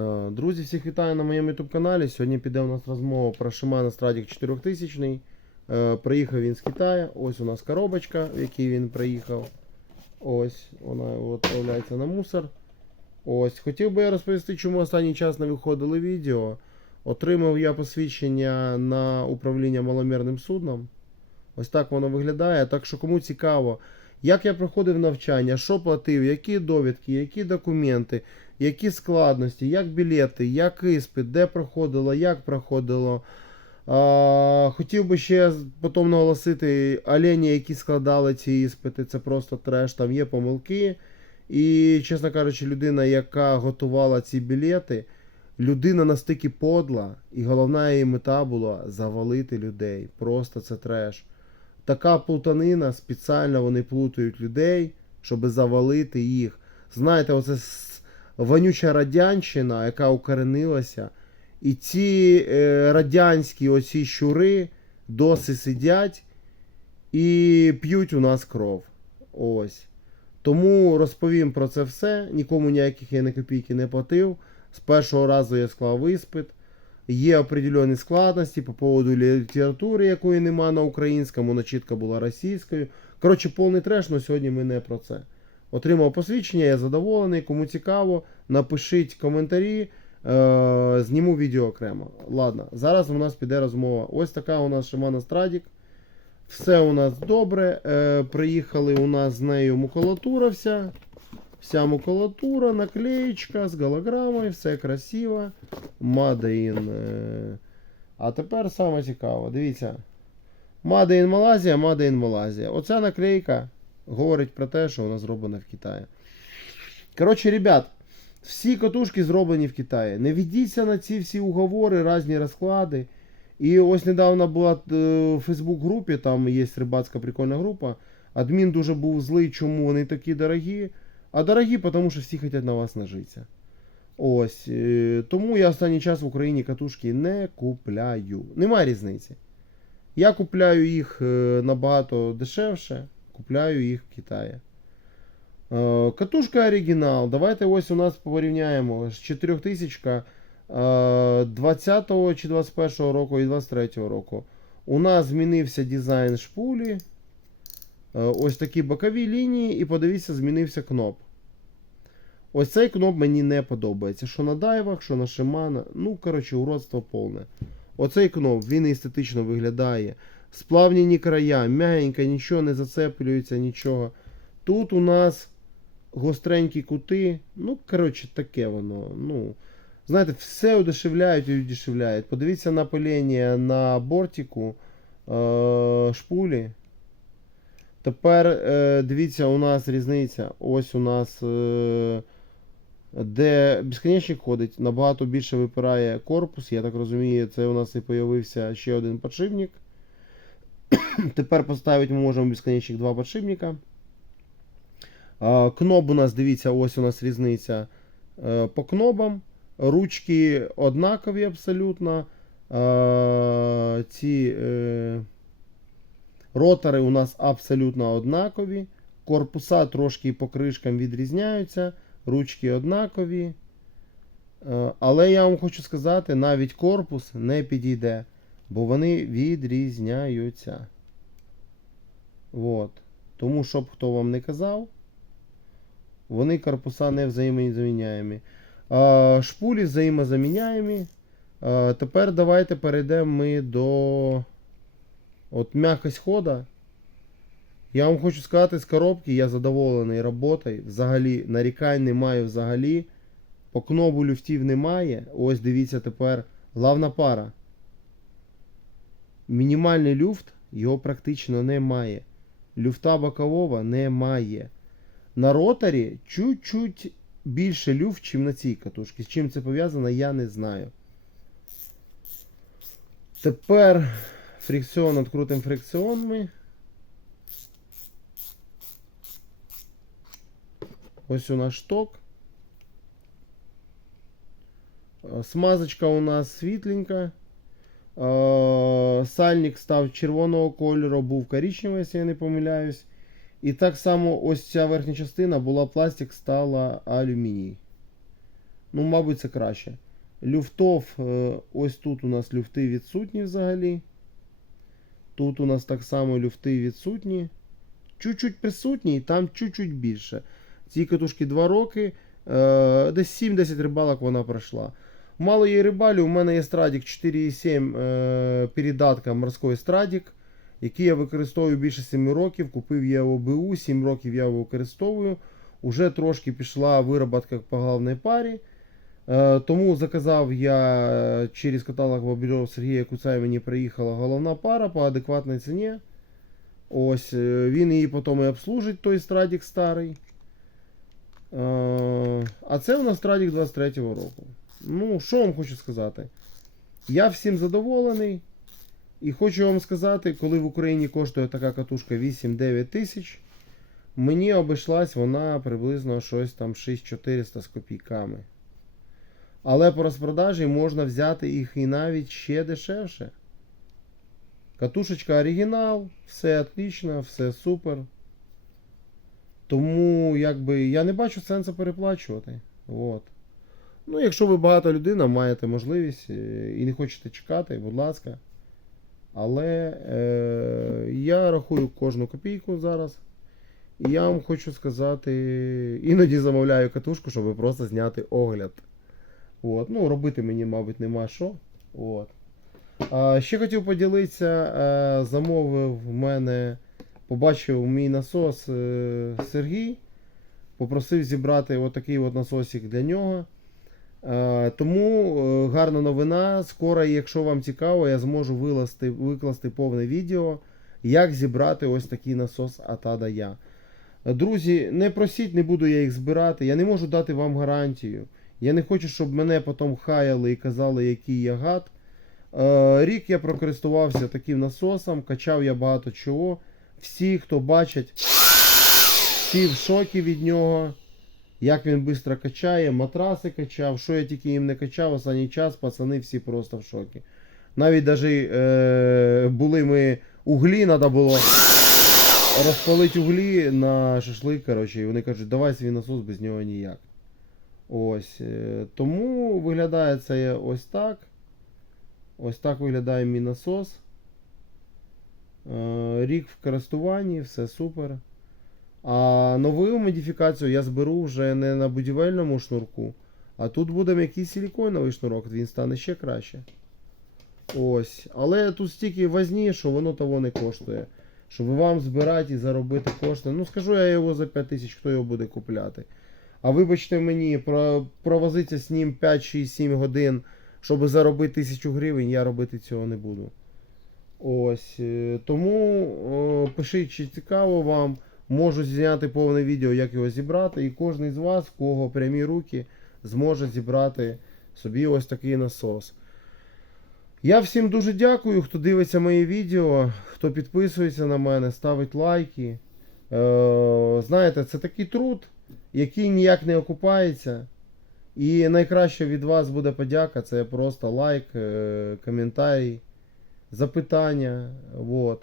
Е, Друзі, всіх вітаю на моєму YouTube каналі. Сьогодні піде у нас розмова про Shimano Stradic 4000. Е, Приїхав він з Китаю. Ось у нас коробочка, в якій він приїхав. Ось вона відправляється на мусор. Ось. Хотів би я розповісти, чому останній час не виходили відео. Отримав я посвідчення на управління маломірним судном. Ось так воно виглядає. Так що кому цікаво, як я проходив навчання, що платив, які довідки, які документи, які складності, як білети, як іспит, де проходило, як проходило. Хотів би ще потім наголосити, олені, які складали ці іспити, це просто треш, там є помилки. І, чесно кажучи, людина, яка готувала ці білети, людина настільки подла, і головна її мета була завалити людей. Просто це треш. Така плутанина, спеціально вони плутають людей, щоб завалити їх. Знаєте, оце вонюча радянщина, яка укоренилася. І ці е, радянські оці щури досі сидять і п'ють у нас кров. Ось. Тому розповім про це все. Нікому ніяких я ні копійки не платив. З першого разу я склав іспит. Є определені складності по поводу літератури, якої нема на українському, вона чітко була російською. Коротше, повний треш, але сьогодні ми не про це. Отримав посвідчення, я задоволений. Кому цікаво, напишіть коментарі, е- зніму відео окремо. Ладно, зараз у нас піде розмова. Ось така у нас Shimano Stradic. Все у нас добре. Е- приїхали у нас з нею макулатура вся. Вся макулатура, наклеєчка з голограмою, все красиво. In. е, А тепер саме цікаво. Дивіться. Малайзія, Made in Малайзія. Оця наклейка говорить про те, що вона зроблена в Китаї. Коротше, ребят, всі катушки зроблені в Китаї. Не ведіться на ці всі уговори, різні розклади. І ось недавно була е, в Фейсбук-групі, там є рибацька прикольна група. Адмін дуже був злий, чому вони такі дорогі. А дорогі, тому що всі хочуть на вас нажитися. Ось. е, Тому я останній час в Україні катушки не купляю. Немає різниці. Я купляю їх е, набагато дешевше, купляю їх в Китаї. Е, Катушка оригінал. Давайте ось у нас порівняємо. 4000 е, 20 чи 21 року і 23 року. У нас змінився дизайн шпулі. Е, Ось такі бокові лінії, і подивіться, змінився кноп. Ось цей кноп мені не подобається. Що на дайвах, що на Shimano. Ну, коротше, уродство повне. Оцей кноп, він естетично виглядає. Сплавнені края, м'ягенько, нічого не зацеплюється, нічого. Тут у нас гостренькі кути. Ну, коротше, таке воно. Ну, знаєте, все удешевляють і удешевляють. Подивіться напилення на бортику е- шпулі. Тепер е, дивіться, у нас різниця. Ось у нас, е, де безконечник ходить, набагато більше випирає корпус. Я так розумію, це у нас і появився ще один подшипник. Тепер поставити ми можемо безконечник два подшипника. Кноб у нас, дивіться, ось у нас різниця е, по кнобам. Ручки однакові абсолютно. Ці. Е, Ротори у нас абсолютно однакові. Корпуса трошки по кришкам відрізняються, ручки однакові. Е, Але я вам хочу сказати, навіть корпус не підійде, бо вони відрізняються. От. Тому, щоб хто вам не казав, вони корпуса не взаємозаміняємі. Шпулі взаємозаміняємі. Тепер давайте перейдемо ми до. От м'якость хода. Я вам хочу сказати, з коробки я задоволений роботою. Взагалі, нарікань немає взагалі. По кнобу люфтів немає. Ось дивіться тепер главна пара. Мінімальний люфт його практично немає. Люфта бокового немає. На роторі чуть-чуть більше люфт, ніж на цій катушці. З чим це пов'язано, я не знаю. Тепер фрикціон відкрутим фрикціонами. Ось у нас шток. Смазочка у нас світленька. Е, Сальник став червоного кольору, був коричневий, якщо я не помиляюсь. І так само ось ця верхня частина була пластик, стала алюміній. Ну, мабуть, це краще. Люфтов, е, ось тут у нас люфти відсутні взагалі. Тут у нас так само люфти відсутні. Чуть-чуть присутні, і там чуть-чуть більше. Цій катушки 2 роки. Е, десь 7-10 рибалок вона пройшла. Мало її рибалю, у мене є страдік 4,7 е, передатка морський страдік, який я використовую більше 7 років. Купив я в ОБУ, 7 років я його використовую. Уже трошки пішла вироботка по головній парі. Е, тому заказав я е, через каталог Бобров Сергія Куцая мені приїхала головна пара по адекватній ціні. Ось, він її потім і обслужить, той страдік старий. А це у нас страдік 23-го року. Ну, що вам хочу сказати? Я всім задоволений. І хочу вам сказати, коли в Україні коштує така катушка 8-9 тисяч, мені обійшлась вона приблизно щось там 6400 з копійками. Але по розпродажі можна взяти їх і навіть ще дешевше. Катушечка оригінал, все отлично, все супер. Тому якби я не бачу сенсу переплачувати. От. Ну, якщо ви багата людина, маєте можливість е, і не хочете чекати, будь ласка. Але е, я рахую кожну копійку зараз. І я вам хочу сказати, іноді замовляю катушку, щоб просто зняти огляд. От. Ну, робити мені, мабуть, нема що. От. А, ще хотів поділитися, е, замовив в мене, побачив мій насос е, Сергій. Попросив зібрати отакий от насосик для нього. Е, тому е, гарна новина. Скоро, якщо вам цікаво, я зможу виласти, викласти повне відео, як зібрати ось такий насос Аtada Я. Друзі, не просіть, не буду я їх збирати. Я не можу дати вам гарантію. Я не хочу, щоб мене потім хаяли і казали, який я гад. Е, Рік я прокористувався таким насосом, качав я багато чого. Всі, хто бачать, всі в шокі від нього. Як він швидко качає, матраси качав, що я тільки їм не качав, останній час пацани всі просто в шокі. Навіть даже, е, були ми углі, треба було розпалити углі на шашлик. коротше, І вони кажуть, давай свій насос без нього ніяк. Ось. е, Тому виглядає це ось так. Ось так виглядає мій насос. Е, Рік в користуванні, все супер. А нову модифікацію я зберу вже не на будівельному шнурку, а тут буде якийсь силіконовий шнурок, він стане ще краще. Ось. Але тут стільки возні, що воно того не коштує. Щоб вам збирати і заробити кошти. Ну, скажу я його за 5 тисяч, хто його буде купляти. А вибачте мені, про, провозитися з ним 5, 6, 7 годин, щоб заробити тисячу гривень, я робити цього не буду. Ось. е, Тому пишіть, чи цікаво вам. Можу зняти повне відео, як його зібрати, і кожен з вас, в кого прямі руки, зможе зібрати собі ось такий насос. Я всім дуже дякую, хто дивиться мої відео, хто підписується на мене, ставить лайки. Е, знаєте, це такий труд, який ніяк не окупається. І найкраще від вас буде подяка, це просто лайк, е, коментарі, запитання. Вот.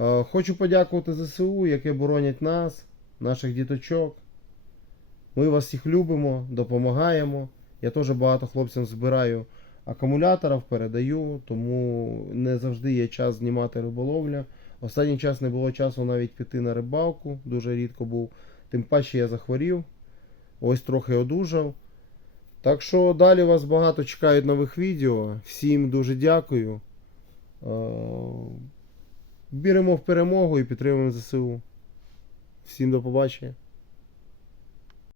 Е, Хочу подякувати ЗСУ, яке боронять нас, наших діточок. Ми вас всіх любимо, допомагаємо. Я теж багато хлопцям збираю акумуляторів, передаю, тому не завжди є час знімати риболовлю. Останній час не було часу навіть піти на рибалку, дуже рідко був. Тим паче я захворів, ось трохи одужав. Так що далі вас багато чекають нових відео. Всім дуже дякую. Віримо в перемогу і підтримуємо ЗСУ. Всім до побачення.